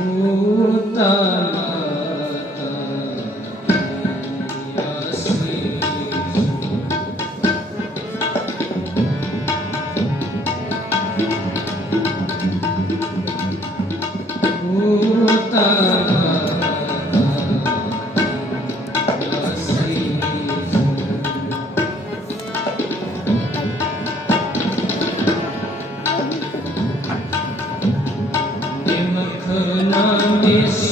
Utama Isso.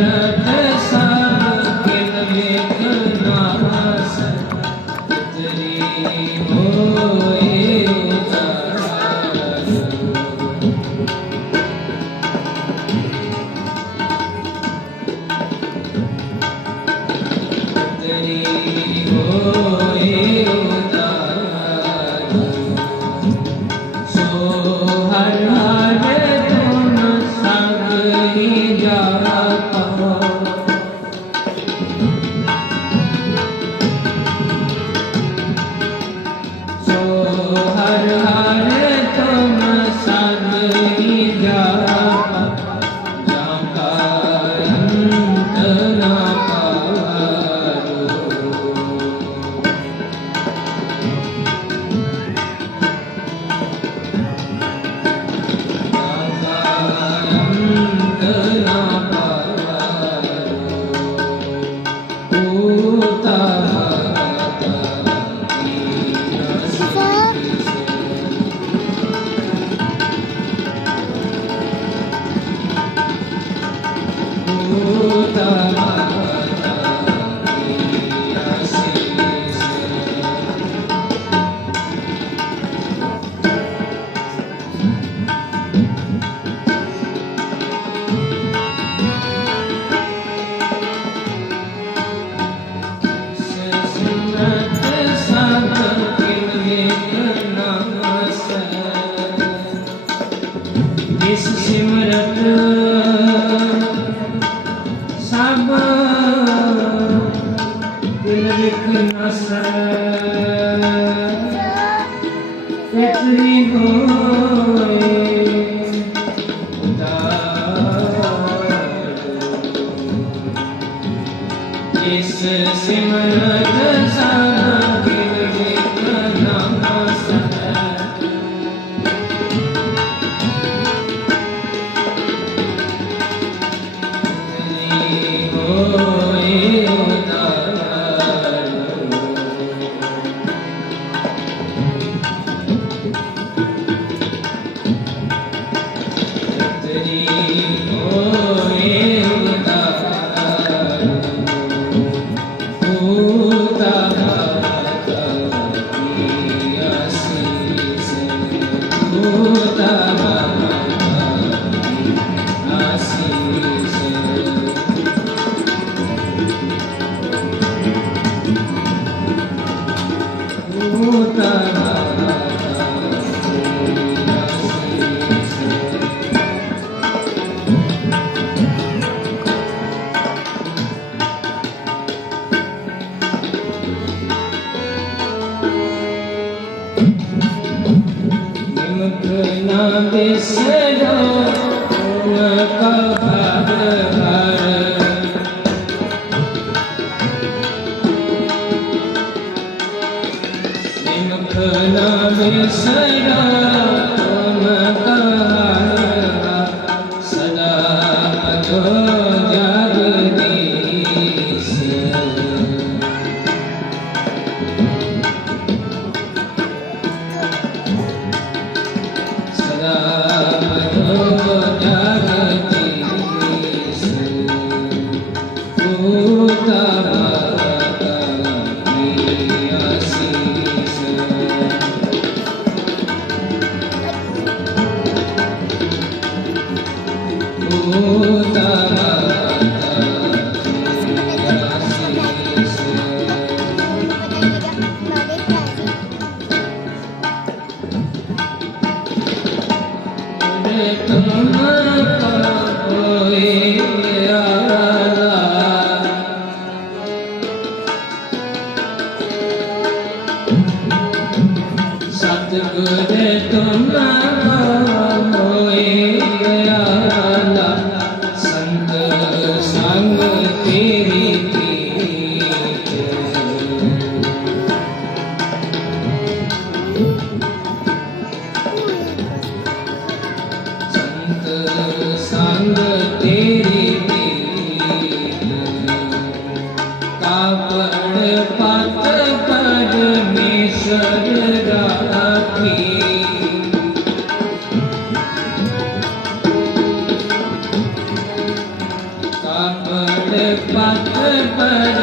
بلا ਸਭ ਦਿਲ ਵਿੱਚ ਨਾ sir. I'm not a sinner. பார்த்த பர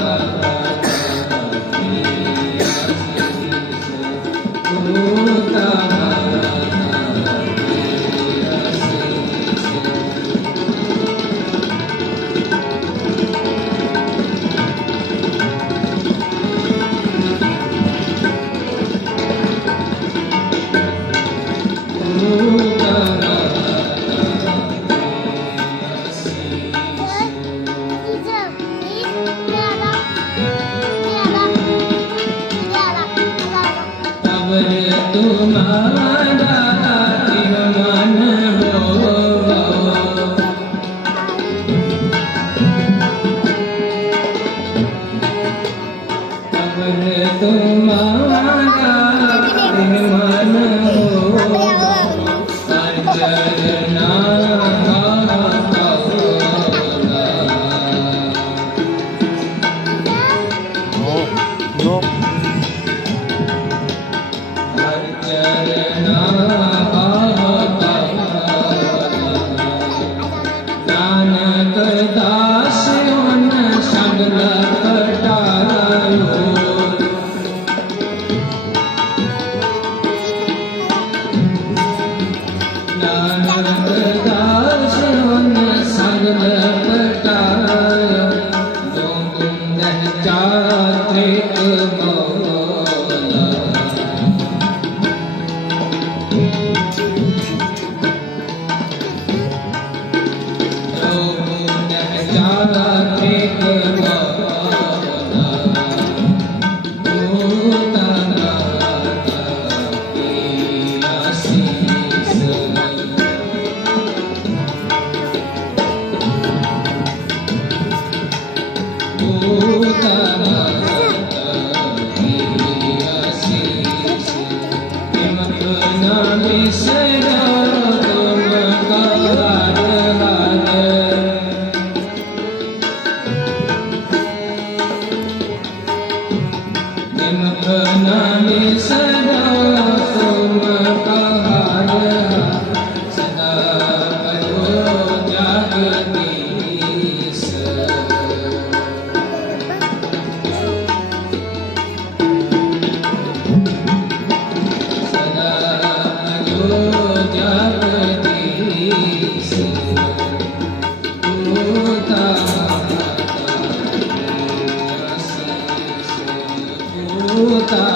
তোমার होता puta